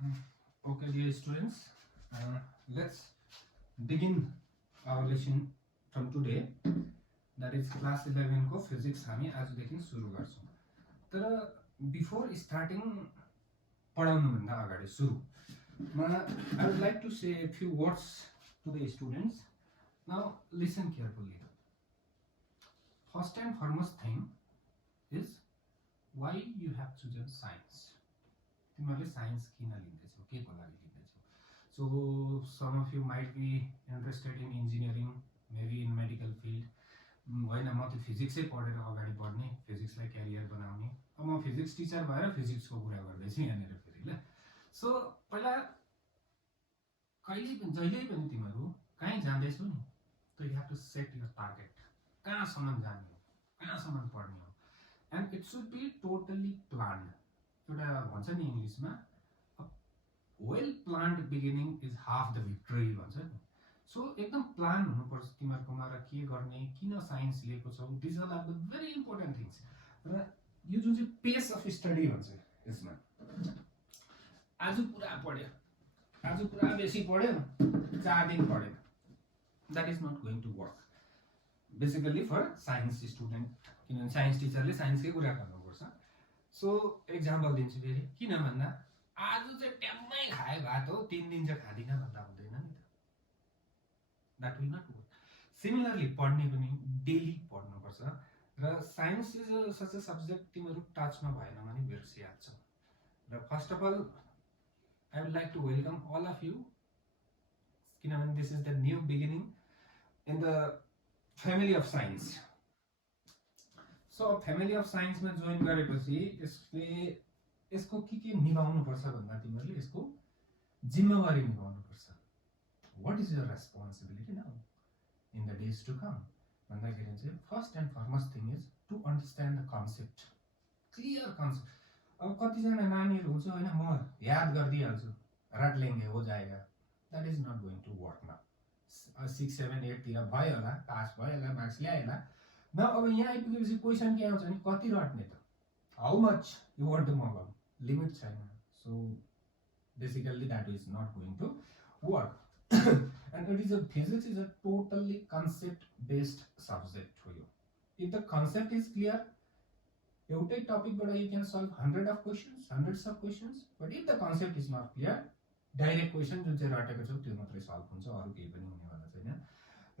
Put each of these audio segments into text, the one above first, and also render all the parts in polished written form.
Okay, dear students, let's begin our lesson from today. That is class 11 को physics हामी आजदेखि सुरु गर्छौं. तर before starting पढाउनु भन्दा अगाडि सुरुमा I would like to say a few words to the students. Now listen carefully. First and foremost thing is why you have chosen science. तिमीहरुले साइन्स किन लिँदैछौ, के को लागि लिँदैछौ? So some of you might be interested in engineering, maybe in medical field. होइन म त फिजिक्सै पढेर अगाडि बढ्ने, फिजिक्सलाई क्यारियर बनाउने. अब म फिजिक्स टिचर भएर फिजिक्सको कुरा गर्दै छु यहाँनिर फेरि ल. सो पहिला कहिले पनि जहिले पनि तिमीहरु कहाँ जाँदैछौ नि, so you have to set your target. कहाँसम्म जाने हो, कहाँसम्म पढ्ने हो. And it should be totally planned. एउटा भन्छ नि इंग्लिशमा, well planned beginning is half the victory भन्छ नि. सो एकदम प्लान हुनुपर्छ तिमीहरुकोमा र के गर्ने, किन साइन्स लिएको छौ. This are the very important things. र यो जुन चाहिँ पेस अफ स्टडी भन्छ यसमा, आज पुरा पढ्यो, आज पुरा बेसी पढ्यो, 4 दिन पढ्यो, that is not going to work. Basically for science student, किनभने साइन्स टिचरले साइन्सकै कुरा गर्नुपर्छ. सो एक्जाम्पल दिन्छु फेरि. किन भन्दा आज चाहिँ ट्याम्मै खाए भात हो, 3 दिन चाहिँ खादिन भन्दा हुँदैन नि त. That will not work. Similarly, पढ्ने पनि डेली पढ्नुपर्छ. र science is such a subject तिमीहरु टचमा भएन भने बिर्सिहाल्छौ. र first of all I would like to welcome all of you, किनभने this is the new beginning in the family of science. So family of science मा जोइन गरेपछि यसको के निभाउनु पर्छ भन्दा तिमीहरुले यसको जिम्मेवारी निभाउनु पर्छ. What is your responsibility now in the days to come? भन्दाखेरि चाहिँ first and foremost thing is to understand the concept. Clear concept. अब कतिजना नानीहरु हुन्छ हैन, म याद गर्दिहाल्छु, रट लेंगे हो जाएगा. That is not going to work now. 6 7 8 तिर भयो होला, पास भयो होला, मार्क्स ल्यायो होला. न अब यहाँ आइपुगेपछि क्वेशन के आउँछ नि, कति रट्ने त, how much you want to mug, limit छैन. So basically that is not going to work. And it is physics is a totally concept based subject for you. If the concept is clear, एउटै टपिकबाट you can solve hundreds of questions. But if the concept is not clear, direct question जुन चाहिँ रटेको छौ त्यो मात्रै solve हुन्छ, अरु केही पनि हुनेवाला छैन.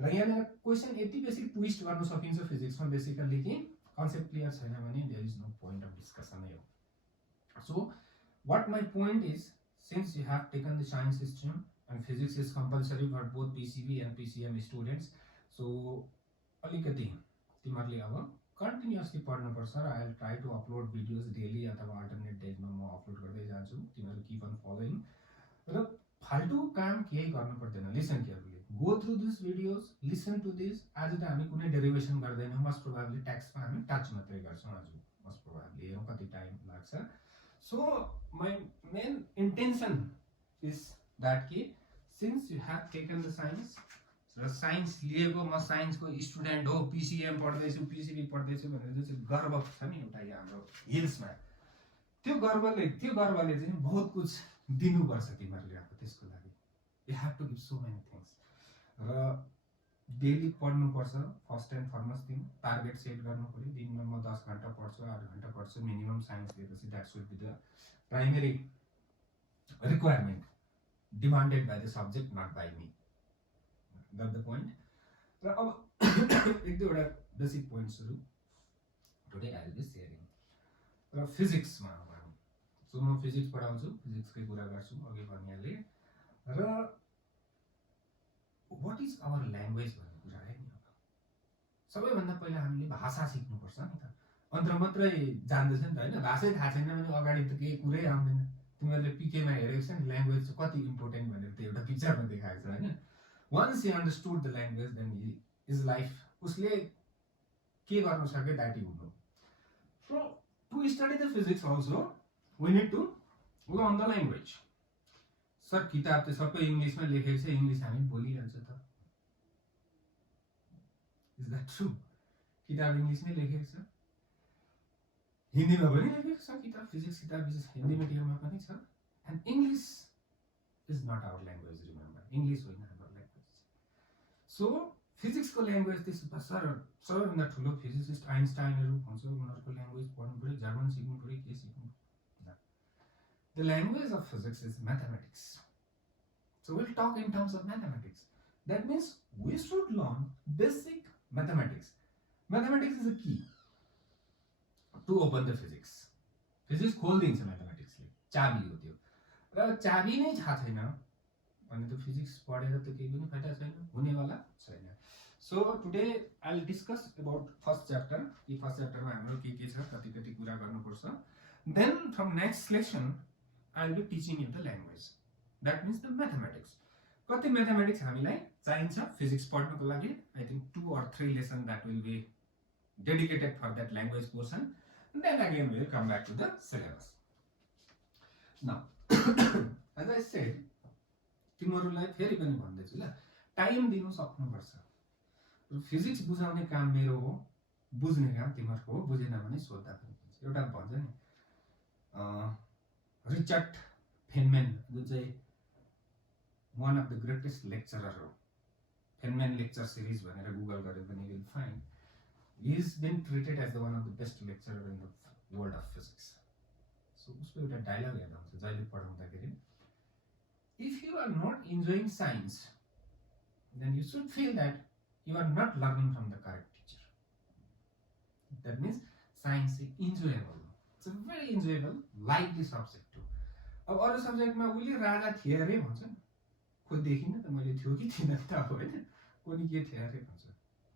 र यहाँ क्वेशन यति बेसी ट्विस्ट गर्न सकिन्छ फिजिक्समा बेसिकली कि कन्सेप्ट क्लियर छैन भने there is no point of discussion नै हो. So what my point is, since you have taken the science stream and physics is compulsory for both PCB and PCM students, so अलिकति तिमीहरुले अब continuously पढ्नु पर्छ. र I will try to upload videos daily अथवा alternate डेजमा म upload गर्दै जान्छु. तिमीहरु कीप अन फलोइङ. र फाल्टु काम केही गर्नु पर्दैन. Listen carefully, go through this videos, listen to this. आज त हामी कुनै डेरिभेसन गर्दैनौं, मस्ट प्रोबेबली टेक्स्टमा हामी टच मात्रै गर्छौं आज, मस्ट प्रोबेबली. हेरौं कति टाइम लाग्छ. So my main intention is that कि since you have taken the science, र साइन्स लिएको, म साइन्सको स्टुडेन्ट हो, पीसीएम पढ्दैछु, पीसीबी पढ्दैछु भनेर चाहिँ गर्व छ नि एउटा यहाँ हाम्रो हिल्समा, त्यो गर्वले चाहिँ बहुत कुछ दिनुपर्छ तिमीहरुले. अब त्यसको लागि you have to give so many things. र डेली पढ्नु पर्छ. First and foremost thing, target set गर्नु पर्यो. दिनमा म 10 घण्टा पढ्छु, 8 घण्टा पढ्छु मिनिमम साइन्स लिएपछि. That should be the primary requirement demanded by the subject, not by me. Got the point? र अब एक दुईवटा बेसिक पोइन्ट्सहरु today I will be sharing. र फिजिक्समा हामी, सो म फिजिक्स पढाउँछु, फिजिक्सकै कुरा गर्छु अघि भनिहाले. र व्हाट इज आवर ल्याङ्ग्वेज भन्ने कुरा है नि. अब सबैभन्दा पहिला हामीले भाषा सिक्नुपर्छ नि त. अन्त मात्रै जान्दैछ नि त हैन. भाषै थाहा छैन भने अगाडि त केही कुरै आउँदैन. तिमीहरुले पीकेमा हेरेको छ नि, ल्याङ्ग्वेज चाहिँ कति इम्पोर्टेन्ट भनेर त एउटा पिक्चरमा देखाएको छ हैन. Once you understood the language then is life. उसले के गर्न सक्यो that you know. So to study the physics also we need to learn the language. Sir किताब त सबै इंग्लिशमा लेखेको छ, इंग्लिश हामी बोलिहाल्छ त. Is that true? किताब इंग्लिशमै लेखेको छ, हिन्दीमा पनि लेखेको छ किताब, फिजिक्स किताब विशेष हिन्दी मिडियममा पनि छ. And English is not our language, remember. English होइन हाम्रो ल्याङ्ग्वेज. सो फिजिक्सको ल्याङ्ग्वेज त्यसो सर सबैभन्दा ठुलो फिजिसिस्ट आइन्स्टाइनहरू भन्छ उनीहरूको ल्याङ्ग्वेज पढ्नु पऱ्यो, जर्मन सिक्नु पऱ्यो, के सिक्नु. The language of physics is mathematics. So we'll talk in terms of mathematics. That means we should learn basic mathematics. Mathematics is a key to open the physics. Physics खोलिदिन्छ म्याथमेटिक्सले, चाबी हो त्यो. र चाबी नै थाहा छैन भने त फिजिक्स पढेर त केही पनि फाइदा छैन, हुनेवाला छैन. So today I will discuss about first chapter. यी फर्स्ट च्याप्टरमा हाम्रो के छ, कति कति कुरा गर्नुपर्छ. Then from next lesson I will be teaching you the language. That means the mathematics. कति म्याथमेटिक्स हामीलाई चाहिन्छ फिजिक्स पढ्नको लागि. I think 2 or 3 lesson that will be dedicated for that language portion. Then again we will come back to the syllabus. Now, as I said, तिमीहरूलाई फेरि पनि भन्दैछु ल, टाइम दिनु सक्नुपर्छ. फिजिक्स बुझाउने काम मेरो हो, बुझ्ने काम तिमीहरूको हो. बुझेन भने सोध्दा पनि हुन्छ. एउटा भन्छ नि रिचर्ड फेनम्यान, जो चाहिँ one of the greatest lecturer हो. फेनम्यान लेक्चर सिरिज भनेर गुगल गरेर पनि will find. He is been treated as the one of the best lecturer in the world of physics. So उसको एउटा डायलग याद आउँछ जहिले पढाउँदाखेरि, if you are not enjoying science, then you should feel that you are not learning from the correct teacher. That means science is enjoyable. It's a very enjoyable, lively subject too. अब अरू सब्जेक्टमा उहिले राजा थिए अरे भन्छ नि, खोइ देखिन त मैले थियो कि थिएन त अब होइन, कोनि के थियो अरे भन्छ.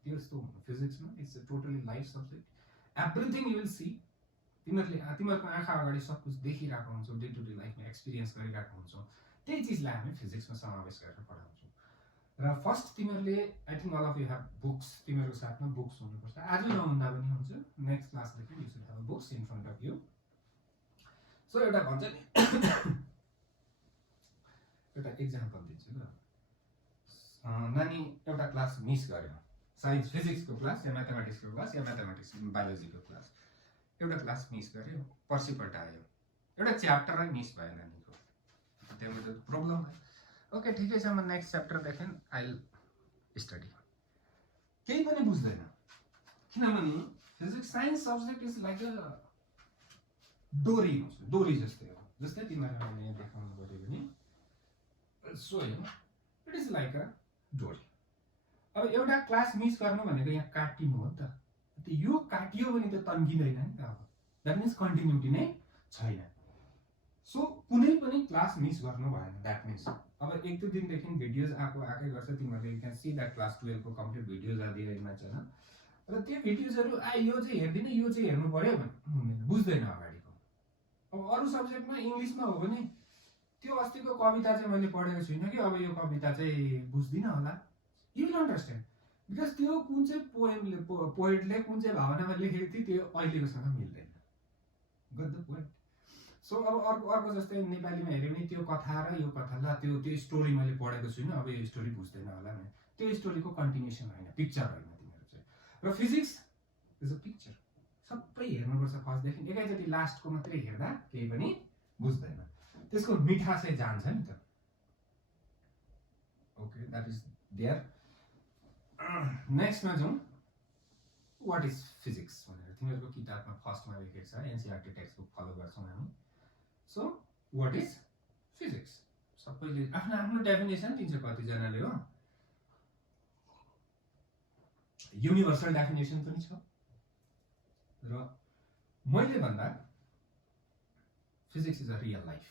त्यस्तो फिजिक्समा it's a totally life subject. Everything you will see. तिमीहरूको आँखा अगाडि सब कुछ देखिरहेको हुन्छौ, डे टु डे लाइफमा एक्सपिरियन्स गरिरहेको हुन्छौ. त्यही चिजलाई हामी फिजिक्समा समावेश गरेर पढाउँछौँ. र फर्स्ट तिमीहरूले I think all of you have books. तिमीहरूको साथमा बुक्स हुनुपर्छ. आज नहुँदा पनि हुन्छ, नेक्स्ट क्लासदेखि you should have books in front of you. So एउटा भन्छ नि, एउटा इक्जाम्पल दिन्छु ल. नानी एउटा क्लास मिस गर्यो, साइन्स फिजिक्सको क्लास या म्याथमेटिक्सको क्लास या म्याथमेटिक्स बायोलोजीको क्लास. एउटा क्लास मिस गर्यो, पर्सिपल्ट आयो, एउटा च्याप्टरै मिस भयो नानीको. त्यहाँबाट प्रब्लम भयो. ओके ठिकै छ, म नेक्स्ट च्याप्टरदेखि आई विल स्टडी. केही पनि बुझ्दैन, किनभने physics science subject is like a डोरी हुन्छ, डोरी जस्तै हो. जस्तै तिमीहरूलाई यहाँ देखाउनु पऱ्यो भने सो होइन, इट इज लाइक अ डोरी. अब एउटा क्लास मिस गर्नु भनेको यहाँ काटिनु हो नि त. यो काटियो भने त तन्किँदैन नि त. अब द्याट मिन्स कन्टिन्युटी नै छैन. सो कुनै पनि क्लास मिस गर्नु भएन. द्याट मिन्स अब 1-2 दिनदेखि भिडियोज आएकै गर्छ. तिमीहरूले क्यान सी द्याट क्लास 12 को कम्प्लिट भिडियोज आदिरहेमा छैन. र त्यो भिडियोजहरू यो चाहिँ हेर्दिनँ, यो चाहिँ हेर्नु पऱ्यो भने हुँदैन, बुझ्दैन अगाडिको. अब अरू सब्जेक्टमा इङ्ग्लिसमा हो भने त्यो अस्तिको कविता चाहिँ मैले पढेको छुइनँ कि अब यो कविता चाहिँ बुझ्दिनँ होला. You will understand. Because त्यो कुन चाहिँ पोएमले पोएटले कुन चाहिँ भावनामा लेखेको थियो त्यो अहिलेकोसँग मिल्दैन. Got the point. सो अब अर्को जस्तै नेपालीमा हेऱ्यो भने त्यो कथा र यो कथा, ल त्यो स्टोरी मैले पढेको छुइनँ, अब यो स्टोरी बुझ्दैन होला भने त्यो स्टोरीको कन्टिन्युसन होइन, पिक्चर होइन तिमीहरू चाहिँ. र फिजिक्स इज अ पिक्चर. सबै हेर्नुपर्छ फर्स्टदेखि. एकैचोटि लास्टको मात्रै हेर्दा केही पनि बुझ्दैन. त्यसको मिठा चाहिँ जान्छ नि त. Okay, that is there. नेक्स्टमा जाउँ. वाट इज फिजिक्स भनेर तिमीहरूको किताबमा फर्स्टमा लेखेको छ, एनसीईआरटी टेक्स्ट बुक फलो गर्छौँ हामी. So what is physics? सबैले आफ्नो आफ्नो डेफिनेसन दिन्छ. कतिजनाले हो युनिभर्सल डेफिनेसन पनि छ, र मैले भन्दा physics is a real life.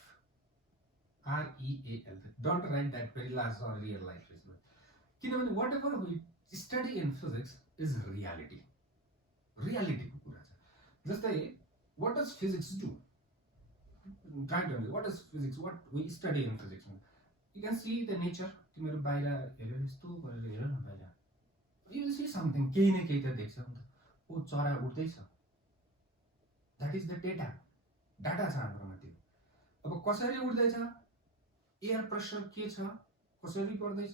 REAL. Don't write that very last or real life. किनभने whatever we study in physics is reality. रियालिटीको कुरा छ. जस्तै what does physics do? Try to understand what does physics, what we study in physics. You can see the nature. तिमीहरू बाहिर हेऱ्यो यस्तो गरेर हेर न, बाहिर यु विल सी समथिङ. केही न केही त देख्छ नि त. ओ चरा उड्दैछ, that is the data. Data छ हाम्रोमा. त्यो अब कसरी उड्दैछ, एयर प्रेसर के छ, कसरी पर्दैछ,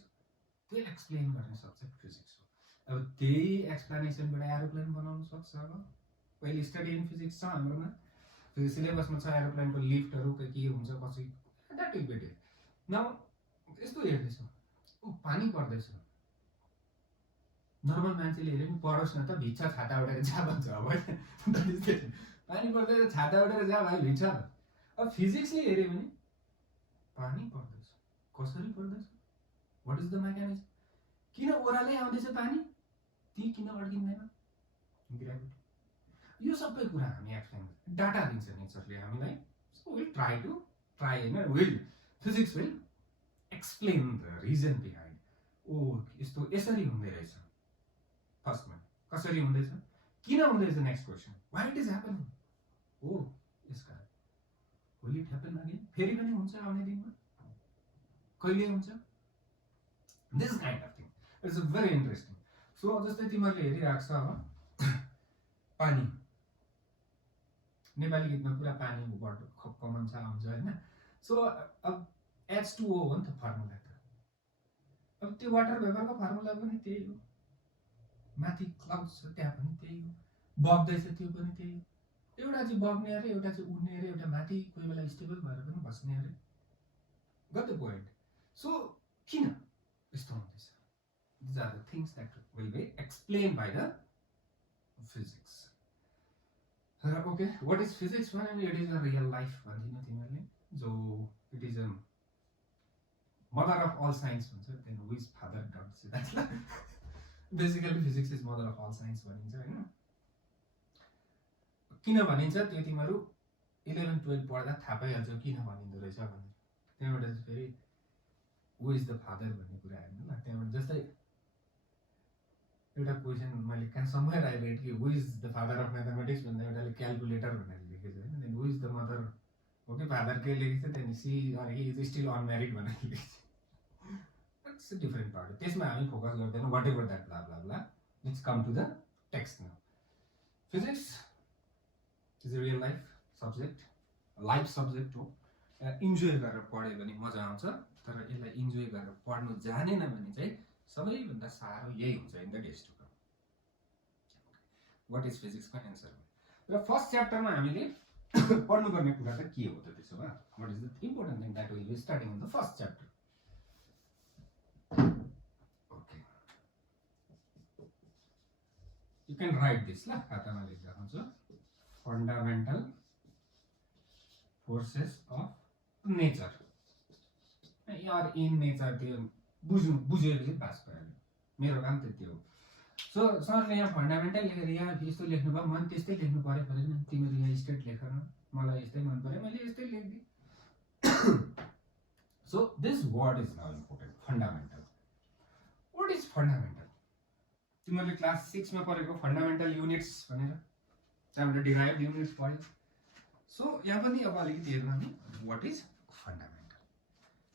त्यो एक्सप्लेन गर्ने सब्जेक्ट फिजिक्स हो. अब त्यही एक्सप्लेनेसनबाट एरोप्लेन बनाउन सक्छ. अब पहिले स्टडी इन फिजिक्स छ हाम्रोमा, सिलेबसमा छ एरोप्लेनको लिफ्टहरू के हुन्छ, कसरी that will be it. Now यस्तो हेर्दैछ, ऊ पानी पर्दैछ, नर्मल मान्छेले हेऱ्यो भने परोस् न त, भिज्छ छाता उडेर जा भन्छ। अब पानी पर्दैछ छाता उडेर जा भाइ, भिज्छ। अब फिजिक्सले हेऱ्यो भने पानी पर्दैछ, कसरी पर्दैछ, वाट इज द मेकानिजम, किन ओह्रालै आउँदैछ पानी, ती किन अड्किँदैन, ग्राभिटी। यो सबै कुरा हामी एक्सप्लेन डाटा दिन्छ नेचरले हामीलाई। सो विल ट्राई होइन, will physics will explain the reason behind. ओ यस्तो यसरी हुँदै रहेछ, फर्स्टमा कसरी हुँदैछ, किन हुँदैछ, next question why it is happening, हो यसका होली इट ह्यापन अगेन, फेरि पनि हुन्छ आउने दिनमा, कहिले हुन्छ, this kind of thing it's very interesting. So जस्तै तिमीहरूले हेरिरहेको छ अब पानी, नेपाली गीतमा पुरा पानी वर्ड कमन छ आउँछ होइन। सो अब H2O हो नि त फर्मुला त, अब त्यो वाटर भेपरको फर्मुला पनि त्यही हो, माथि क्लाउड छ त्यहाँ पनि त्यही हो, बग्दैछ त्यो पनि त्यही हो, एउटा चाहिँ बग्ने अरे, एउटा चाहिँ उड्ने अरे, एउटा माथि कोही बेला स्टेबल भएर पनि बस्ने अरे, गट द पोइन्ट। सो किन यस्तो हुँदैछ, these are the things that will be explain by the physics. र ओके वाट इज फिजिक्स भने it is a real life भन्दिनँ तिमीहरूले, जो it is a mother of all science भन्छ, then who is father dot say that, basically physics is mother of all science भनिन्छ होइन। किन भनिन्छ त्यो तिमीहरू 11-12 पढ्दा थाहा पाइहाल्छौ किन भनिँदो रहेछ भनेर। त्यहाँबाट चाहिँ फेरि हु इज द फादर भन्ने कुरा हेर्नु ल। त्यहाँबाट जस्तै एउटा क्वेसन मैले कहाँ समवेयर आई रेड कि who is the father of mathematics भन्दा एउटाले क्यालकुलेटर भनेर लेखेको छ होइन, then who is the mother हो कि फादर के लेखेको छ, त्यहाँदेखि she or he is still unmarried भनेर लेखेको छ। इट्स अ डिफरेन्ट पार्ट, त्यसमा हामी फोकस गर्दैनौँ, whatever that blah blah blah. Let's come to the text now. Physics is a real life subject, life subject हो। Enjoy गरेर पढ्यो भने मजा आउँछ, तर यसलाई इन्जोय गरेर पढ्नु जानेन भने चाहिँ सबैभन्दा साह्रो यही हुन्छ in the days to come. What is फिजिक्सको एन्सर र फर्स्ट च्याप्टरमा हामीले पढ्नुपर्ने कुरा त के हो त त्यसो भए, what is the important thing that will be starting in the first chapter. Okay you can write this ल, खातामा लेख्दा हुन्छ, फन्डामेन्टल फोर्सेस अफ नेचर यार इन नेचर, त्यो बुझेपछि पास भयो, मेरो काम त्यति हो। सो सरले यहाँ फन्डामेन्टल लेखेर यहाँ यस्तो लेख्नु भयो, मैले त्यस्तै लेख्नु पऱ्यो परेन, तिमीहरू यहाँ स्ट्रेट लेख न, मलाई यस्तै मन पऱ्यो मैले यस्तै लेखिदिएँ। So this word is now important, fundamental. What is fundamental, तिमीहरूले क्लास 6 मा पढेको फन्डामेन्टल युनिट्स भनेर, त्यहाँबाट डिराइभ युनिट्स पढ्यो। सो यहाँ पनि अब अलिकति हेर्नु हामी what is fundamental.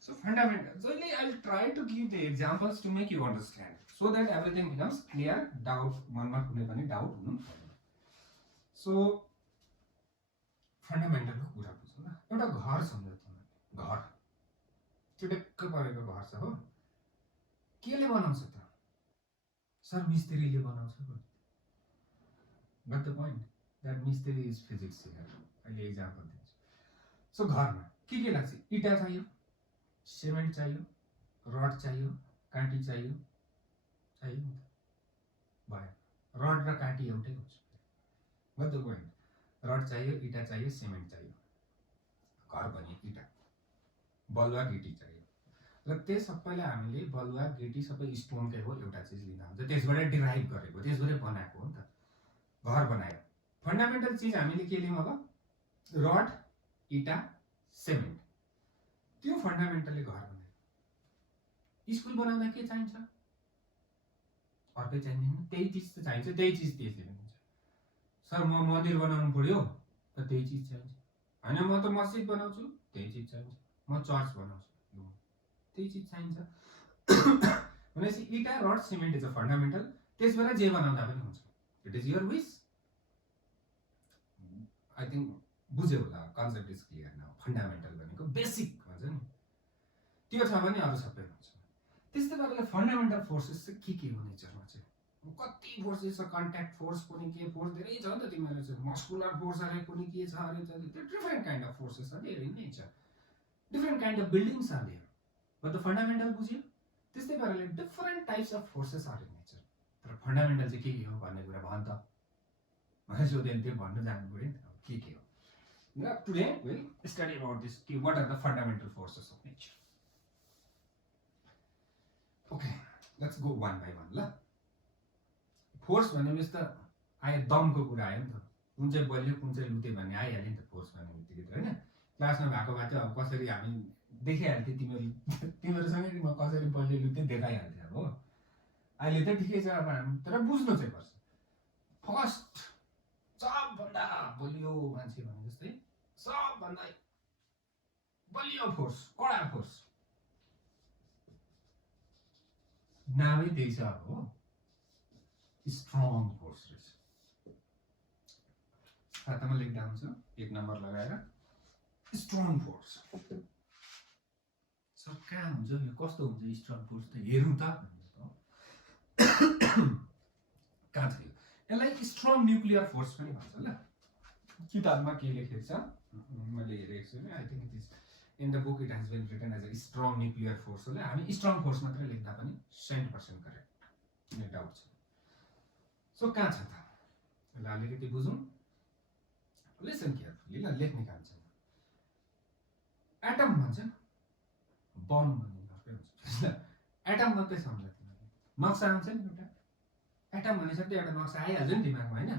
So fundamentally, I'll try to give the examples to make you understand, so that everything becomes clear. Doubt, manma kunai pani doubt hunu parदैन। So fundamental को कुरा बुझ्नु ल। एउटा घर सम्झौ तिमीले, घर चिटक्क परेको घर छ हो, केले बनाउँछ त, सर मिस्त्रीले बनाउँछ भन्छ। Got the point? That मिस्त्री is physics here. अहिले एक्जाम्पल दिन्छु। सो घरमा के लाग्छ, इटा चाहियो, सिमेन्ट चाहियो, रड चाहियो, काँटी चाहियो, चाहियो भयो, रड र काँटी एउटै हुन्छ। गत पोइन्ट, रड चाहियो, इटा चाहियो, सिमेन्ट चाहियो, घर बन्यो इटा, बलुवा गिटी चाहियो, र त्यो सबैलाई हामीले बलुवा गिटी सबै स्टोनकै हो, एउटा चिज लिँदा हुन्छ, त्यसबाट डिराइभ गरेको, त्यसबाट बनाएको हो नि त, घर बनायो। फन्डामेन्टल चिज हामीले के लियौँ अब, रड, इटा, सिमेन्ट, त्यो फन्डामेन्टलले घर बनायो। स्कुल बनाउँदा के चाहिन्छ, अर्कै चाहिँदैन, त्यही चिज त चाहिन्छ, त्यही चिज त्यसले हुन्छ। सर म मन्दिर बनाउनु पर्यो त त्यही चिज चाहिन्छ, होइन म त मस्जिद बनाउँछु त्यही चिज चाहिन्छ, म चर्च बनाउँछु त्यही चिज चाहिन्छ। भनेपछि इटा, rod, cement is a fundamental, त्यसबाट जे बनाउँदा पनि हुन्छ। It is your wish. I think बुझ्यो होला, concept is clear now. Fundamental भनेको बेसिक भन्छ नि, त्यो छ भने अरू सबै हुन्छ। त्यस्तै गरेर फन्डामेन्टल फोर्सेस चाहिँ के हो नेचरमा चाहिँ, कति फोर्सेस छ, कन्ट्याक्ट फोर्स कुनै के फोर्स धेरै छ नि त, तिमीहरू चाहिँ मस्कुलर फोर्स अरे कुनै के छ अरे, डिफ्रेन्ट काइन्ड अफ फोर्सेस छ, धेरै नै छ। Different kind of buildings are there, but the fundamental बुझ्यो। त्यस्तै पाराले different types of forces are in nature, तर फन्डामेन्टल चाहिँ के हो भन्ने कुरा भन् त मलाई सोध्यो भने त्यो भन्नु जानु पऱ्यो नि त के हो। Now today we'll study about this, what are the fundamental forces of nature. Okay, let's go one by one ल। फोर्स भनेपछि त आयो दमको कुरा आयो नि त, कुन चाहिँ बलियो कुन चाहिँ लुते भन्ने आइहाल्यो नि त फोर्स भन्ने बित्तिकै त होइन। क्लासमा भएको भए चाहिँ अब कसरी हामी देखिहाल्थ्यो, तिमीहरूसँगै म कसरी बलियो लुते देखाइहाल्थ्यो अब हो। अहिले त ठिकै छ, अब हामी तर बुझ्नु चाहिँ पर्छ। फर्स्ट सबभन्दा बलियो मान्छे भने जस्तै सबभन्दा बलियो फोर्स, कडा फोर्स नामै त्यही छ अब हो, स्ट्रङ फोर्स रहेछ। खातामा लेख्दा हुन्छ 1 नम्बर लगाएर स्ट्रङ फोर्स। सर कहाँ हुन्छ यो, कस्तो हुन्छ स्ट्रङ फोर्स त हेरौँ त कहाँ छ यो। यसलाई स्ट्रङ न्युक्लियर फोर्स पनि भन्छ ल। किताबमा के लेखेको छ मैले हेरेको छु, I think it is in the book, it has been written as a strong nuclear force होला। हामी स्ट्रङ फोर्स मात्र लेख्दा पनि 100% करेक्ट, कुनै डाउट छ। सो कहाँ छ त ल अलिकति बुझौँ, लिसन केयरफुली ल, लेख्ने काम छ। एटम भन्छ, बम भन्ने अर्कै हुन्छ ल। एटम मात्रै सम्झ तिमीले, नक्सा आउँछ नि एउटा, एटम भनिसक्दा एउटा नक्सा आइहाल्छ नि दिमागमा होइन।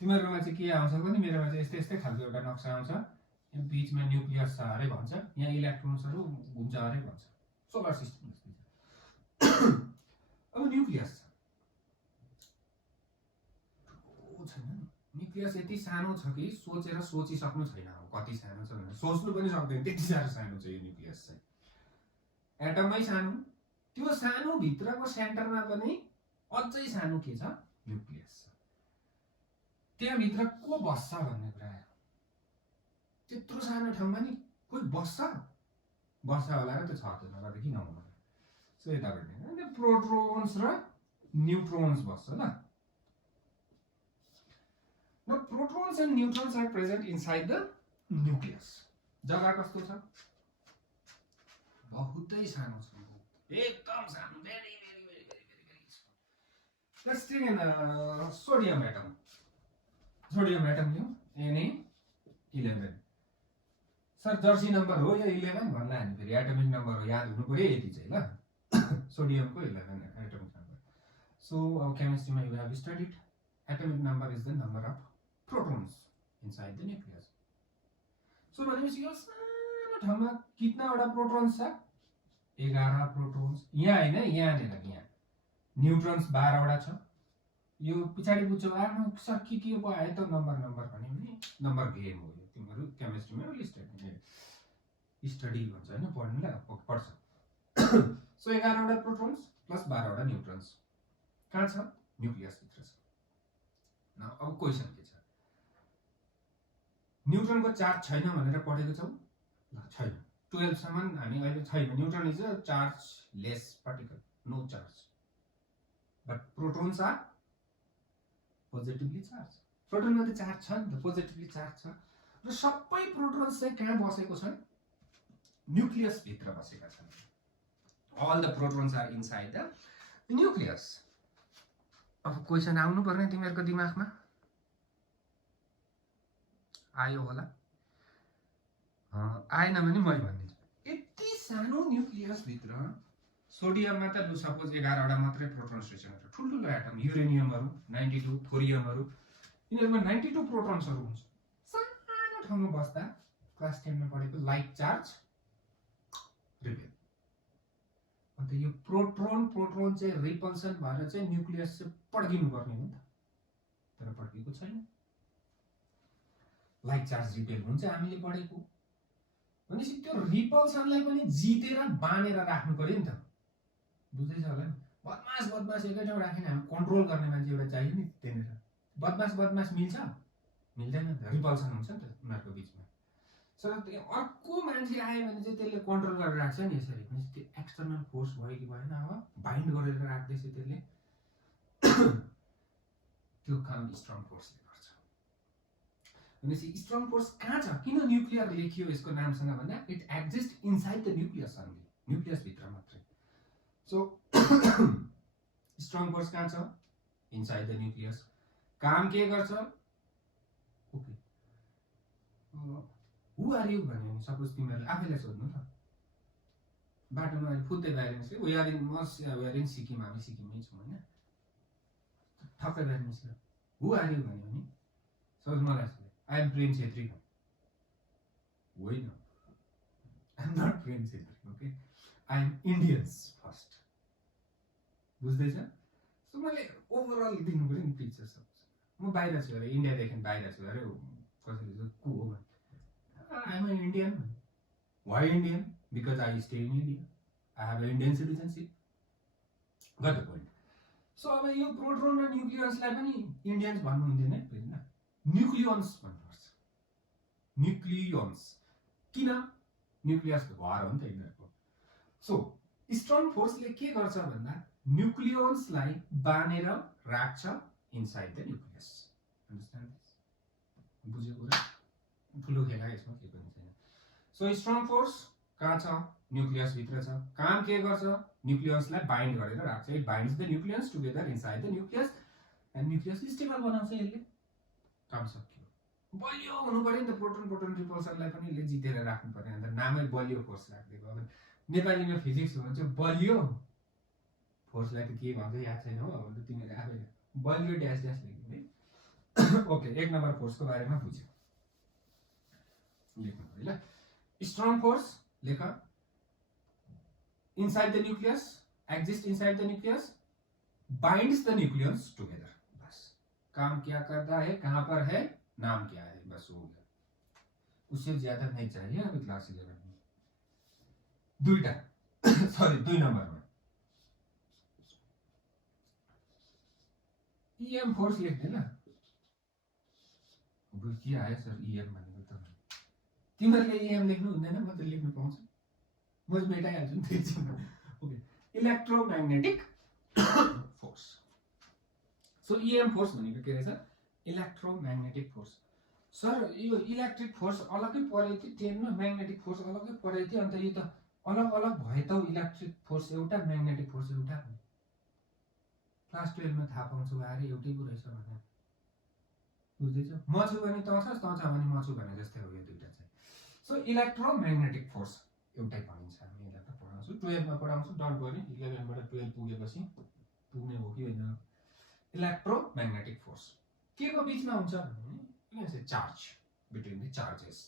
तिमीहरूमा चाहिँ के आउँछ भने मेरोमा चाहिँ यस्तै यस्तै खालको एउटा नक्सा आउँछ, बीचमा न्युक्लियस छ अरे भन्छ, यहाँ इलेक्ट्रोन्सहरू घुम्छ अरे भन्छ, सोलर सिस्टम जस्तै छ। अब न्युक्लियस छ, ठुलो छैन न्युक्लियस, यति सानो छ कि सोचेर सोचिसक्नु छैन अब कति सानो छ भनेर, सोच्नु पनि सक्दैन त्यति साह्रो सानो छ यो न्युक्लियस चाहिँ। एटममै सानो, त्यो सानो भित्रको सेन्टरमा पनि अझै सानो के छ न्युक्लियस छ। त्यहाँभित्र को बस्छ भन्ने कुरा आयो, त्यत्रो सानो ठाउँमा नि कोही बस्छ होला र त्यो छ त्यो, नभए किन हुनु। सो यताबाट प्रोटोन्स र न्युट्रोन्स बस्छ ल। Now protons and neutrons are present inside the nucleus. जग्गा कस्तो छ, बहुतै सानो छ, एकदम सानो, very very very very very very small. Let's take an sodium atom. Sodium atom यो Na11. सर जर्सी नम्बर हो यो 11 भन्ला हामी फेरि एटमिक नम्बर हो याद हुनु पर्यो यति चाहिँ ल। सोडियमको 11 atomic number. So our chemistry you have studied atomic number is the number of protons inside the nucleus. So भनेपछि यो सानो ठाउँमा कितनावटा प्रोटोन्स छ, 11 प्रोटोन्स। यहाँ हैन यहाँनेर यहाँ न्युट्रोन्स 12 वटा छ। यो पछाडी बुझ्छौ आमा सर के भयो त नम्बर भन्यो भने नम्बर गेम हो यो, तिम्रो केमिस्ट्रीमा स्टडी भन्छ हैन, पढ्नुलाई पढ्छ। सो 11 वटा प्रोटोन्स प्लस 12 वटा न्युट्रोन्स कहाँ छ, न्युक्लियस भित्र छ। न अब क्वेशन के छ, न्युट्रोनको चार्ज छैन भनेर पढेको छौ ल, छैन। 12 सम्म हामी अहिले छैन, neutron is a chargeless particle, no charge, but protons are positively charge. प्रोटोनमा त चार्ज छ नि त, पोजिटिभली चार्ज छ, र सबै प्रोटोन्स चाहिँ कहाँ बसेको छन्, न्युक्लियस भित्र बसेका छन्। All the protons are inside the nucleus. अब क्वेशन आउनु पर्ने तिमीहरुको दिमागमा आयो होला, आएन भने म भनिदिन्छु। यति सानो न्युक्लियस भित्र सोडियममा त लु सपोज 11 वटा मात्रै प्रोटोन्स रहेछन्, ठुल्ठुलो एटम युरेनियमहरु 92, थोरियमहरु, यिनीहरुमा 92 प्रोटोन्सहरु हुन्छ। सानो ठाउँमा बस्दा क्लास 10 मा पढेको लाइक चार्ज रिपेल। अन्त यो प्रोटोन चाहिँ रिपल्सन भएर चाहिँ न्युक्लियस चाहिँ पड्किनु पर्ने हो नि त, तर पड्केको छैन। लाइक चार्ज रिपेल हुन्छ हामीले पढेको। भनेपछि त्यो रिपल्सनलाई पनि जितेर बानेर राख्नु पर्यो नि त, बुझ्दैछ होला नि। बदमास एकै ठाउँ राखेन, हामी कन्ट्रोल गर्ने मान्छे एउटा चाहियो नि त्यनेर। बदमास मिल्छ मिल्दैन नि त, रिपल्सन हुन्छ नि त उनीहरुको बीचमा। सो अर्को मान्छे आयो भने चाहिँ त्यसले कन्ट्रोल गरेर राख्छ नि यसरी। भनेपछि त्यो एक्सटर्नल फोर्स भयो कि भएन, अब बाइन्ड गरेर राख्दैछ त्यसले, त्यो काम स्ट्रङ फोर्सले गर्छ। भनेपछि स्ट्रङ फोर्स कहाँ छ, किन न्युक्लियर लेखियो यसको नामसँग भन्दा it exist inside the nucleus only, nucleus भित्र मात्रै। सो स्ट्रङ फोर्स कहाँ छ, इनसाइड द न्युक्लियस। काम के गर्छ, ओके हु आर यु भन्यो, सपोज तिमीहरूले आफैलाई सोध्नु त, बाटोमा अहिले फुत्दै बाहिर निस्क्यो, वी आर इन सिक्किम, हामी सिक्किममै छौँ होइन, ठक्कै बाहिर निस्क्यो, हु आर यु भन्यो भने सपोज मलाई सोध्यो आई एम प्रेम छेत्री, होइन I am not Prem Chhetri, okay I am Indians first, बुझ्दैछ। सो मैले ओभरअल दिनु पऱ्यो नि पिक्चर। सपोज म बाहिर छु अरे, इन्डियादेखि बाहिर छु अरे, कसैले को हो भने I am an Indian, why Indian, because I stay in India, I have Indian citizenship, got the point. So अब यो प्रोटोन र न्युक्लियसलाई पनि इन्डियन्स भन्नु हुँदैन है, फेरि न्युक्लियन्स भन्नुपर्छ, न्युक्लियन्स, किन, न्युक्लियसको घर हो नि त यिनीहरूको। सो स्ट्रङ फोर्सले के गर्छ भन्दा न्युक्लियन्सलाई बाँधेर राख्छ inside the nucleus, understand this, बुझ्यो कुरा, ठुलो खेला यसमा के पनि छैन। सो स्ट्रङ फोर्स कहाँ छ, न्युक्लियस भित्र छ, काम के गर्छ, न्युक्लियसलाई बाइन्ड गरेर राख्छ, it binds the nucleus together inside the nucleus and nucleus stable बनाउँछ यसले, काम सक्यो। बलियो हुनु पर्यो नि त, प्रोटोन प्रोटोन रिपल्सनलाई पनि यसले जितेर राख्नु पर्यो, अन्त नामै बलियो फोर्स राखिदिएको। अब नेपालीमा फिजिक्स हो भने चाहिँ बलियो फोर्सलाई त के भन्छ याद छैन हो, अब त तिमीहरूले आफैले बलियो ड्यास ड्यास लेख्नु है। ओके, एक नम्बर फोर्सको बारेमा बुझ्यो, लेख्नु पऱ्यो ल। स्ट्रङ फोर्स लेख, inside the nucleus, exist inside the nucleus, binds the nucleus together, बस काम क्या करता है, कहां पर है, नाम क्या है, बस हो गया, उससे ज्यादा नहीं चाहिए अभी क्लास 11 में। दुईटा सरी 2 नंबर में ईएम फोर्स लेख्ने ल। अब के आयो सर ईएम भनेको त, तिमीहरूले ईएम लेख्नु हुँदैन, म त लेख्नु पाउँछु, म मेटाइहाल्छु नि त्यसमा। Okay, electromagnetic force. So EM force भनेको के रहेछ, इलेक्ट्रोम्याग्नेटिक फोर्स। सर यो इलेक्ट्रिक फोर्स अलग्गै परेको थियो, टेनमा म्याग्नेटिक फोर्स अलग्गै परेको थियो, अन्त यो त अलग अलग भए त इलेक्ट्रिक फोर्स एउटा, म्याग्नेटिक फोर्स एउटा। क्लास 12 मा थाहा पाउँछु अरे एउटै पो रहेछ भनेर, बुझ्दैछौ, म छु भने त छ, त छ भने म छु भने जस्तै हो यो दुईटा चाहिँ। सो इलेक्ट्रोम्याग्नेटिक फोर्स एउटै भनिन्छ, हामी यसलाई त पढाउँछु 12 मा पढाउँछु, डन्ट वरी, 11 बाट 12 पुगेपछि पुग्ने हो कि होइन। इलेक्ट्रोम्याग्नेटिक फोर्स के को बीचमा हुन्छ भने charge, between the charges.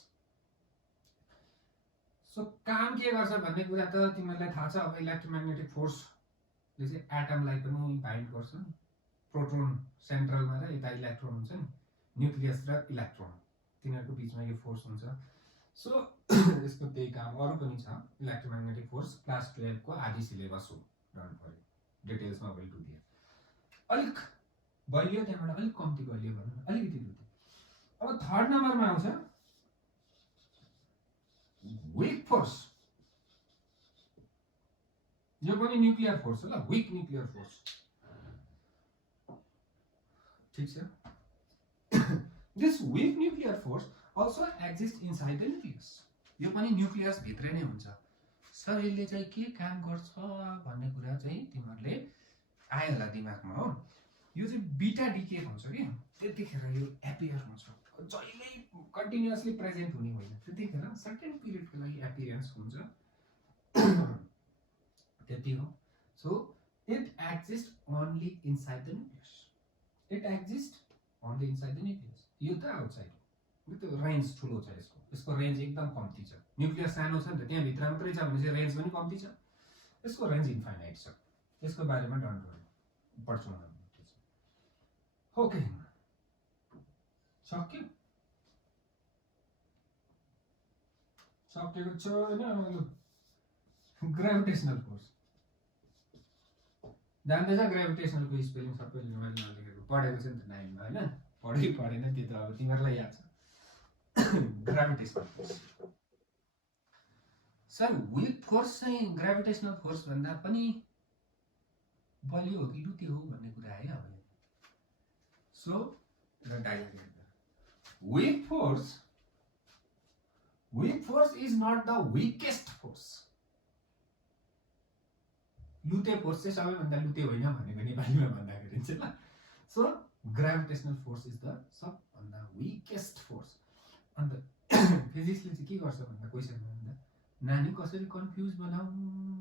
So काम के गर्छ भन्ने कुरा त तिमीहरूलाई थाहा छ। अब इलेक्ट्रोम्याग्नेटिक फोर्सले चाहिँ एटमलाई पनि बाइन्ड गर्छ, प्रोटोन सेन्ट्रलमा र यता इलेक्ट्रोन हुन्छ नि, न्युक्लियस र इलेक्ट्रोन तिनीहरूको बीचमा यो फोर्स हुन्छ। सो यसको त्यही काम, अरू पनि छ इलेक्ट्रोम्याग्नेटिक फोर्स, क्लास 12 को आधी सिलेबस हो, डन्ट वरी, डिटेल्समा वेल टु दिए। अलिक बलियो, त्यहाँबाट अलिक कम्ती बलियो भनौँ, अलिकति दुधे। अब थर्ड नम्बरमा आउँछ विक फोर्स, यो पनि न्युक्लियर फोर्स हो ल, विक न्युक्लियर फोर्स, ठीक छ। This week nuclear force also exist inside the nucleus, यो पनि न्युक्लियस भित्र नै हुन्छ। सर यसले चाहिँ के काम गर्छ भन्ने कुरा चाहिँ तिमीहरूले आयो होला दिमागमा हो। यो चाहिँ बीटा डिके हुन्छ कि, त्यतिखेर यो एपियर हुन्छ, जहिले कन्टिन्युअसली प्रेजेन्ट हुने होइन, त्यतिखेर सर्टेन पिरियडको लागि एपियरेन्स हुन्छ, त्यति हो। So it exist only inside the nucleus, it exist only inside the nucleus. यो त आउटसाइड हो, यो त रेन्ज ठुलो छ यसको, यसको रेन्ज एकदम कम्ती छ। न्युक्लियस सानो छ नि त, त्यहाँ भित्र मात्रै छ भने चाहिँ रेन्ज पनि कम्ती छ, यसको रेन्ज इन्फाइनाइट छ। यसको बारेमा डन्ट वरी, पढ्छौँ हामी। ओके, सक्यो, सकेको छैन। ग्राभिटेसनल फोर्स जान्दैछ, ग्राभिटेसनलको स्पेलिङ सबैले मैले नलेखेको, पढेको छ नि त 9 मा होइन, पढै पढेन त्यो त अब तिमीहरूलाई याद छ। Gravitational force, sir weak force चाहिँ ग्राभिटेसनल फोर्स भन्दा पनि बलियो हो कि लुते हो भन्ने कुरा आयो अब। सो र diagram weak force is not the weakest force. लुते फोर्स चाहिँ सबैभन्दा लुते होइन भनेको नेपालीमा भन्दाखेरि चाहिँ ल. So gravitational force is the सबभन्दा विकेस्ट फोर्स. अन्त फिजिक्सले चाहिँ के गर्छ भन्दा क्वेसनमा भन्दा नानी कसरी कन्फ्युज बनाऊ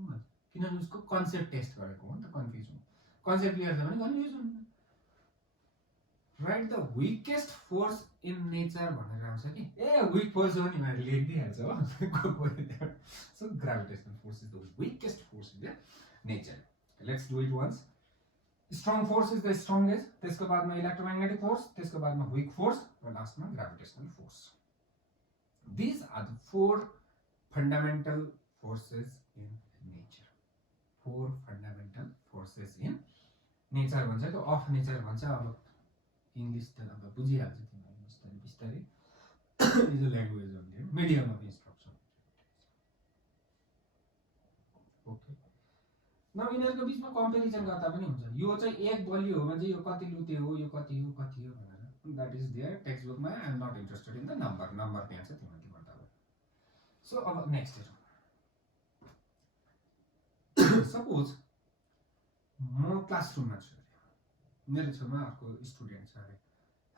भन्छ. किनभने उसको कन्सेप्ट टेस्ट गरेको हो नि त. कन्फ्युज हुनु, कन्सेप्ट क्लियर छ भने कन्फ्युज हुनु. Right the weakest force in nature भनेर आउँछ कि ए विक फोर्स हो नि मैले लेखिदिइहाल्छ हो. So gravitational force is the weakest force in the nature. Let's do it once. Strong force is the strongest. त्यसको बादमा electromagnetic force, त्यसको बादमा weak force, र लास्टमा gravitational force. These are the four fundamental forces in nature. Four fundamental forces in nature भन्छ त्यो of nature भन्छ. अब इंग्लिश त अब बुझिहाल्छ तिमीहरु बिस्तारै बिस्तारै. Is a language only, medium of instruction. Okay. न यिनीहरुको बीचमा कम्पेरिजन गर्दा पनि हुन्छ. यो चाहिँ एक बलियो हो भने यो कति लुते हो, यो कति हो भनेर. दैट इज देयर टेक्स्ट बुकमा. I am not interested in the number त्यहाँ छ तिमीहरुले पढ्दा हो. सो अब नेक्स्ट हेरौँ. सपोज म क्लासरुममा छु, मेरो छेउमा अर्को स्टुडेन्ट छ अरे.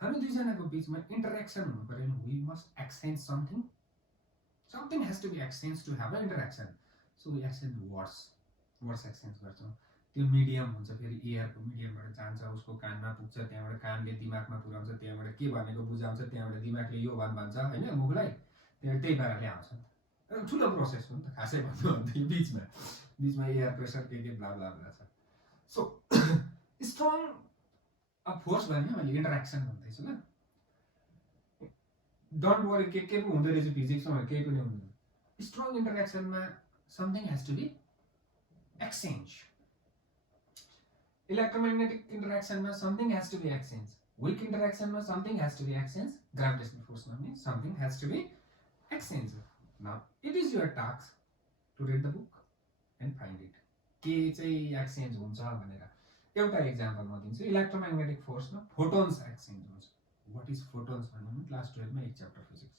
हामी दुईजनाको बीचमा इन्टरेक्सन हुनु पर्यो नि. We must exchange something. Something has to be exchange to have a interaction. So we exchange words exchange गर्छौँ. त्यो मिडियम हुन्छ, फेरि एयरको मिडियमबाट जान्छ, उसको कानमा पुग्छ, त्यहाँबाट कानले दिमागमा पुर्याउँछ, त्यहाँबाट के भनेको बुझाउँछ, त्यहाँबाट दिमागले यो भन्छ होइन मुखलाई, त्यहाँ त्यही पाराले आउँछ. ठुलो प्रोसेस हो नि त खासै भन्नु भन्दा. बिचमा एयर प्रेसर के ब्ला ब्ला ब्ला छ. सो स्ट्रङ फोर्स भन्यो मैले इन्टरेक्सन भन्दैछु ल. डोन्ट वरी के पो हुँदो रहेछ फिजिक्समा, केही पनि हुँदैन. स्ट्रङ इन्टरेक्सनमा something has to be exchange. Electromagnetic interaction में something has to be exchanged. Weak interaction में something has to be exchanged. Gravitational force में something has to be exchanged. Now it is your task to read the book and find it. के चाहिँ exchange हुन्छ भनेर एउटा example म दिन्छु. Electromagnetic फोर्समा photons exchange हुन्छ. व्हाट इज फोटोन्स भन्नु क्लास 12 मा एक च्याप्टर फिजिक्स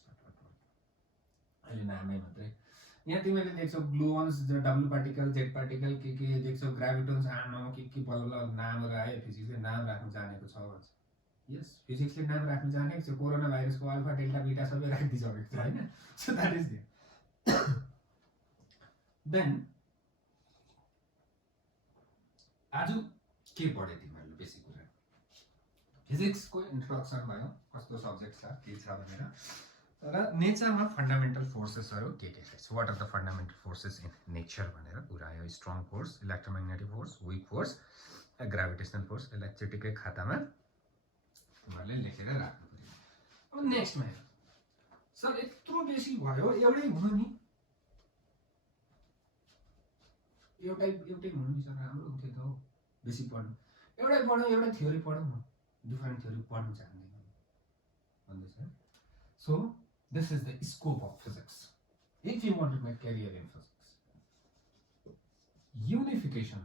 अहिले नामै मात्रै. यहाँ तिमीले देख्छौ ग्लुअन्स, डब्लु पार्टिकल, जेड पार्टिकल के देख्छौ, ग्राभिटोन्स, आनो के बल्ल नामहरु आयो. फिजिक्सले नाम राख्न जानेको छ भन्छ. यस, फिजिक्सले नाम राख्न जानेको छ. कोरोना भाइरसको अल्फा डेल्टा बीटा सबै राखिदिसकेको छ हैन. So that is there. Then आज के पढे तिमीहरुले बेसिक कुरा. फिजिक्सको इन्ट्रोडक्सन भयो, कस्तो सब्जेक्ट छ के छ भनेर. तर नेचरमा फन्डामेन्टल फोर्सेसहरु के रहेछ, what are the fundamental forces in nature भनेर कुरा आयो. Strong force, electromagnetic force, weak force, gravitational force. यसलाई चिटिकै खातामा तिमीहरुले लेखेर राख्नु पर्यो. अब नेक्स्टमा हेर. सर यत्रो बेसी भयो, एउटै हुनु नि, एउटै हुनु नि सर राम्रो हुन्थ्यो त हो. बेसी पढ्नु, एउटै पढ्नु, एउटै थ्योरी पढ्नु न, डिफरेन्ट थ्योरी पढ्नु चाहँदैन भन्दैछ. So this is the scope of physics. If you want to make career in physics, unification.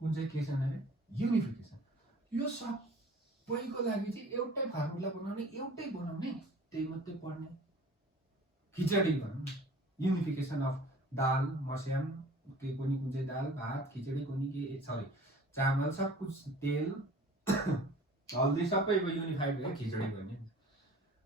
कुन चाहिँ के छ भने युनिफिकेसन. यो सबैको लागि चाहिँ एउटै फर्मुला बनाउने, एउटै बनाउने, त्यही मात्रै पढ्ने. खिचडी भनौँ, युनिफिकेसन अफ दाल, मस्याम, के कुन चाहिँ दाल, भात, खिचडी कुन के सरी चामल, सब कुछ तेल हल्दी सबैको युनिफाइड भयो खिचडी भन्ने.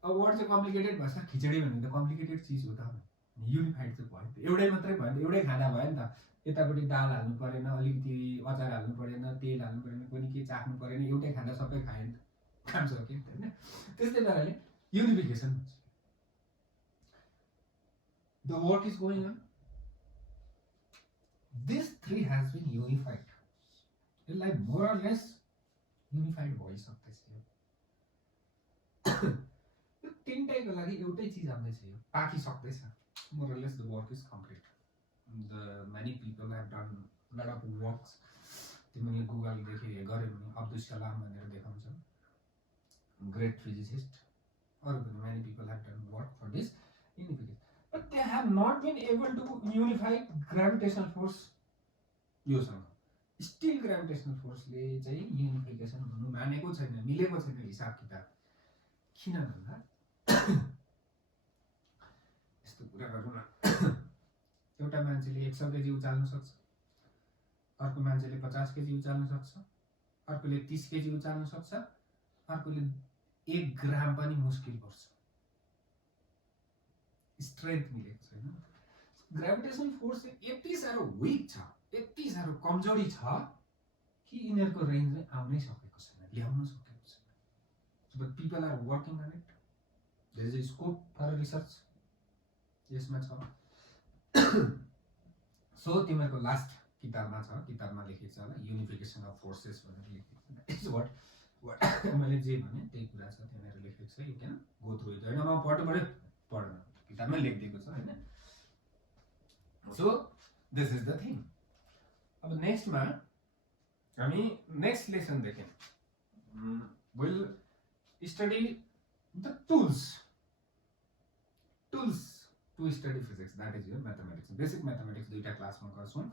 अब वर्ड चाहिँ कम्प्लिकेटेड भन्छ. खिचडी भन्ने त कम्प्लिकेटेड चिज हो त. युनिफाइड चाहिँ भयो, एउटै मात्रै भयो, एउटै खाना भयो नि त. यतापट्टि दाल हाल्नु परेन, अलिकति अचार हाल्नु परेन, तेल हाल्नु परेन, कुनै के चाख्नु परेन, एउटै खाना सबै खायो नि त, काम सक्यो नि त हैन. त्यस्तै पाराले युनिफिकेसन भन्छ. The work is going on. This three has been unified. यसलाई मोर अर लेस युनिफाइड भइसक्दैछ. यो तीनटैको लागि एउटै चिज आउँदैछ, यो पाकिसक्दैछ. More or less the work is complete. The many people have done a lot of works. तिमीले गुगलदेखि गऱ्यो भने अब्दुल कलाम भनेर देखाउँछ, ग्रेट फिजिसिस्ट. अरू पनि many people have done work for this unification, but they have not been able to unify gravitational force योसँग. Still gravitational फोर्सले चाहिँ युनिफिकेसन हुनु मानेको छैन, मिलेको छैन हिसाब किताब। किन भन्दा यस्तो कुरा गरौँ न, एउटा मान्छेले 100 केजी उचाल्न सक्छ, अर्को मान्छेले 50 केजी उचाल्न सक्छ, अर्कोले 30 केजी उचाल्न सक्छ, अर्कोले 1 ग्राम पनि मुस्किल पर्छ। स्ट्रेन्थ मिलेको छैन। ग्राभिटेसनल फोर्स यति साह्रो विक छ, यति साह्रो कमजोरी छ कि यिनीहरूको रेन्जले आउनै सकेको छैन, ल्याउन सकेको छैन। But people are working on it, there is a scope for research यसमा छ। सो तिमीहरूको लास्ट किताबमा छ, किताबमा लेखेको छ होला युनिफिकेसन अफ फोर्सेस भनेर लेखेको छ। इट्स व्हाट मैले जे भने त्यही कुरा छ त्यहाँनिर लेखेको छ। You can go through it. होइन म पढ्नु पढ्न किताबमै लेखिदिएको छ होइन। So this is the thing. अब नेक्स्टमा हामी नेक्स्ट लेसन देख्यौँ, will study the tools to study physics, that is your mathematics. Basic mathematics दुईवटा क्लासमा गर्छौँ।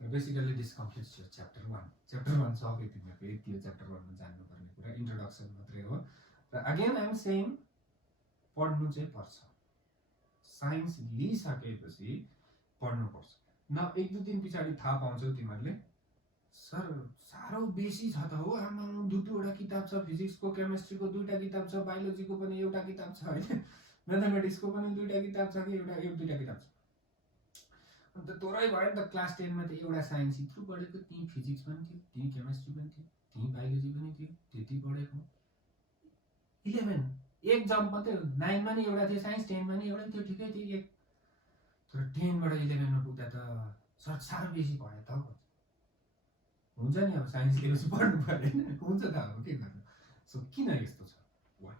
Basically this completes your chapter 1। Chapter 1 सक्यो तिमीहरूको, यति हो च्याप्टर 1 मा जान्नुपर्ने कुरा, इन्ट्रोडक्सन मात्रै हो। र अगेन आइ एम सेइङ पढ्नु चाहिँ पर्छ, साइन्स लिइसकेपछि पढ्नुपर्छ। न 1 2 3 पछाडि थाहा पाउँछौ तिमीहरूले, सर साह्रो बेसी छ त हो, आमा 2-2वटा किताब छ, फिजिक्सको केमिस्ट्रीको 2टा किताब छ, बायोलोजीको पनि एउटा किताब छ होइन, म्याथमेटिक्सको पनि 2टा किताब छ कि एउटा 2टा किताब छ। अन्त तोरै भयो नि त, क्लास 10 मा त एउटा साइन्स यत्रो पढेको, त्यही फिजिक्स पनि थियो, त्यही केमिस्ट्री पनि थियो, त्यही बायोलोजी पनि थियो, त्यति पढेको। 11 एक जम्प मात्रै, 9 मा नि एउटा थियो साइन्स, 10 मा नि एउटा थियो, ठिकै थियो एक। तर 10 बाट 11 मा पुग्दा त सर साह्रो बेसी भयो त। हुन्छ नि, अब साइन्स लिएपछि पढ्नु पर्यो होइन, हुन्छ त अब के गर्नु। सो किन यस्तो छ वाइ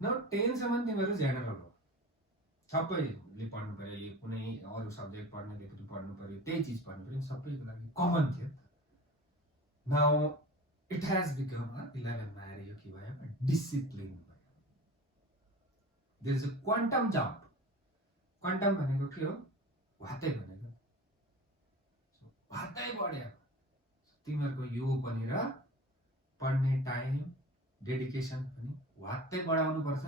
न 10 सम्म तिमीहरू जेनरल हो, सबैले पढ्नु पर्यो, यो कुनै अरू सब्जेक्ट पढ्नेले पनि पढ्नु पर्यो, त्यही चिज पढ्नु पर्यो, सबैको लागि कमन थियो। नाउ इट हेज बिकम 11 मा आएर यो के भयो, डिसिप्लिन भयो। There is a quantum jump. Quantum भनेको के हो, वातै भनेको, वातै बढ्यो। तिमीहरूको यो पनि र पढ्ने टाइम डेडिकेसन पनि वातै बढाउनु पर्छ।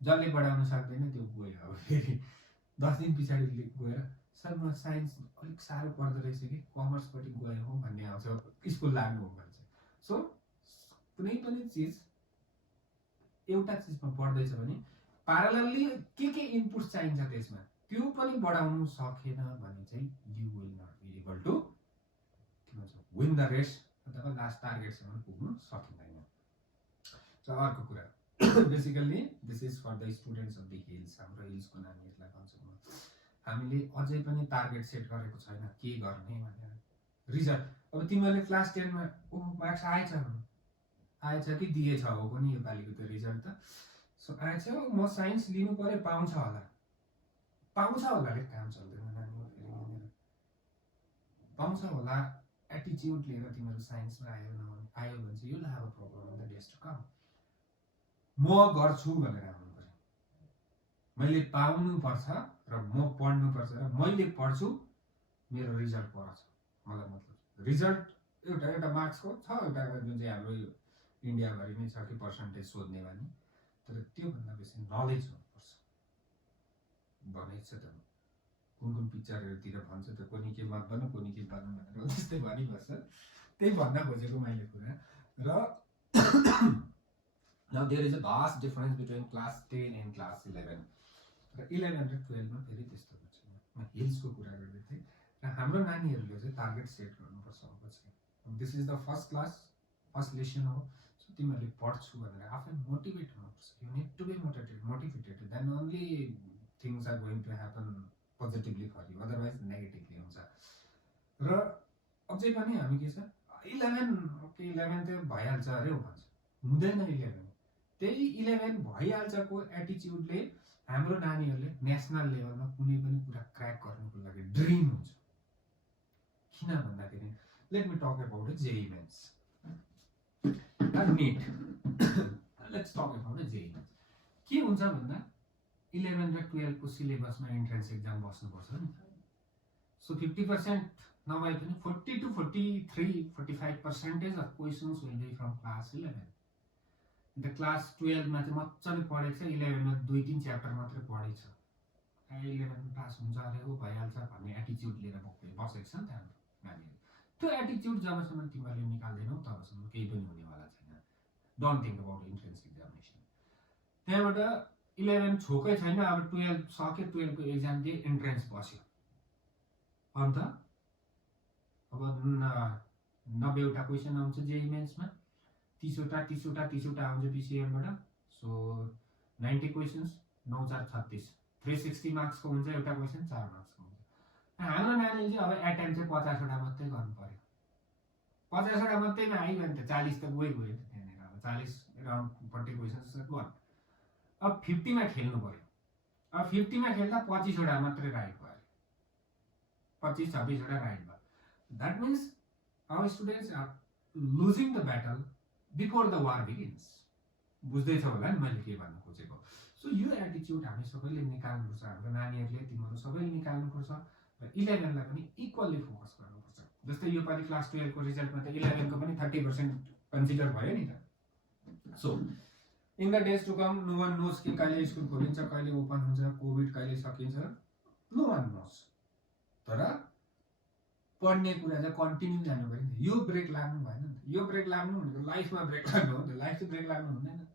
जसले बढाउन सक्दैन त्यो गयो, अब फेरि 10 दिन पछाडि गएर सर म साइन्स अलिक साह्रो पर्दो रहेछ कि कमर्सपट्टि गयो हो भन्ने आउँछ, स्कुल लाग्नु हो भने चाहिँ। सो कुनै पनि चिज एउटा चिजमा पढ्दैछ भने प्यारलली के इनपुट्स चाहिन्छ त्यसमा, त्यो पनि बढाउनु सकेन भने चाहिँ you will not be able to win the race अथवा लास्ट टार्गेटसम्म पुग्नु सकिँदैन। र अर्को कुरा basically this is for the students of the hills, हाम्रो हिल्सको नानीहरूलाई भन्छु म, हामीले अझै पनि टार्गेट सेट गरेको छैन के गर्ने भनेर। रिजल्ट अब तिमीहरूले क्लास 10 मा मार्क्स आएछ कि दिएछ हो पनि योपालिको त्यो रिजल्ट त। सो आएछ, म साइन्स लिनु पर्यो, पाउँछ होला रे, काम चल्दैन नानीहरू, फेरि यहाँनिर पाउँछ होला एटिच्युड लिएर तिमीहरू साइन्समा आयो भने चाहिँ you'll have a problem in the days to come। म गर्छु भनेर आउनु पर्यो, मैले पाउनु पर्छ र म पढ्नु पर्छ र मैले पढ्छु, मेरो रिजल्ट पर छ। मलाई मतलब रिजल्ट एउटा मार्क्सको छ, एउटा जुन चाहिँ हाम्रो इन्डियाभरि नै छ कि पर्सेन्टेज सोध्ने बानी, तर त्योभन्दा बेसी नलेज हुनुपर्छ भनेको छ त। कुन पिक्चरहरूतिर भन्छ त, कोनी के मत बन्नु कोनी के बन्नु भनेर, त्यस्तै भनिबस्छ। त्यही भन्न खोजेको मैले कुरा। र now there is a vast difference between class 10 and class 11। र 11 र 12 मा फेरि त्यस्तो हुन्छ। म हिल्सको कुरा गर्दै थिएँ र हाम्रो नानीहरूले चाहिँ टार्गेट सेट गर्नुपर्छ अब चाहिँ। This is the first class, first lesson हो। सो तिमीहरूले पढ्छु भनेर आफै मोटिभेट हुनुपर्छ। You need to be motivated, then only things are going to happen positively for you, otherwise negatively हुन्छ। र अझै पनि हामी के छ 11 त भइहाल्छ अरे भन्छ, हुँदैन 11। त्यही 11 भइहाल्छको एटिच्युडले हाम्रो नानीहरूले नेसनल लेभलमा कुनै पनि कुरा क्र्याक गर्नुको लागि ड्रिम हुन्छ। किन भन्दाखेरि let me talk about JEE Mains NEET. Let's talk about JEE Mains. के हुन्छ भन्दा 11 र 12 को सिलेबसमा इन्ट्रेन्स एक्जाम बस्नुपर्छ नि। So 50% नभए पनि 40 to 43, 45% of questions will be from class 11. The class 12 मा चाहिँ मजाले पढेको छ, 11 मा 2-3 च्याप्टर मात्रै पढेछ। 11 पास हुन्छ अरे हो भइहाल्छ भन्ने एटिट्युड लिएर बसेको छ नि त हाम्रो नानीहरू। त्यो एटिट्युड जबसम्म तिमीहरूले निकाल्दैनौ तबसम्म केही पनि हुनेवाला छैन। Don't think about entrance examination. त्यहाँबाट 11 छोकै छैन, अब 12 सक्यो, 12 को एक्जाम दिए, इन्ट्रेन्स बस्यो। अन्त अब 90 वटा क्वेसन आउँछ जेईई मेन्समा, 30 वटा आउँछ पीसीएम बाट। सो 90 क्वेशन्स 9 4 36, 360 मार्क्स को हुन्छ एउटा क्वेसन, 4 मार्क्स को हुन्छ। हाम्रो नानीले चाहिँ अब एटेम्प चाहिँ 50 वटा मात्रै गर्नु पर्यो। 50 वटा मात्रैमा आइयो भने त 40 त गयो नि त्यहाँनेर। अब 40 राउन्ड 40 क्वेशन्स गन। अब 50 मा खेल्नु पर्यो। अब 50 मा खेल्दा 25 वटा मात्रै राइट भयो। 25-26 वटा राइट भयो। That means our students are losing the battle before the war begins. बुझ्दै छ होला नि मैले के भन्न खोजेको। सो यो एटिट्युड हामी सबैले निकाल्नुपर्छ, हाम्रो नानीहरूले, तिमीहरू सबैले निकाल्नुपर्छ र 11 लाई पनि इक्वली फोकस गर्नुपर्छ। जस्तै यो पालि क्लास 12 को रिजल्टमा त 11 को पनि 30% कन्सिडर भयो नि त। So in the days to come no one knows कि कहिले स्कुल खोलिन्छ, कहिले ओपन हुन्छ, कोभिड कहिले सकिन्छ, नो वन नोज। तर पढ्ने कुरा चाहिँ कन्टिन्यू जानु पर्यो नि। यो ब्रेक लाग्नु भएन नि त। यो ब्रेक लाग्नु भनेको लाइफमा ब्रेक लाग्नु हो नि त। लाइफ चाहिँ ब्रेक लाग्नु हुँदैन।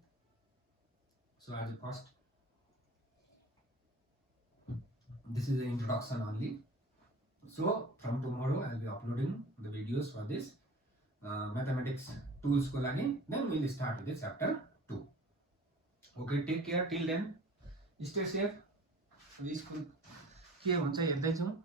सो आज first this is the introduction only. So from tomorrow I will be uploading the videos for this mathematics tools ko lagi. Then we will start with the chapter 2. Okay, take care till then. Stay safe. School के हुन्छ हेर्दै जाउँ।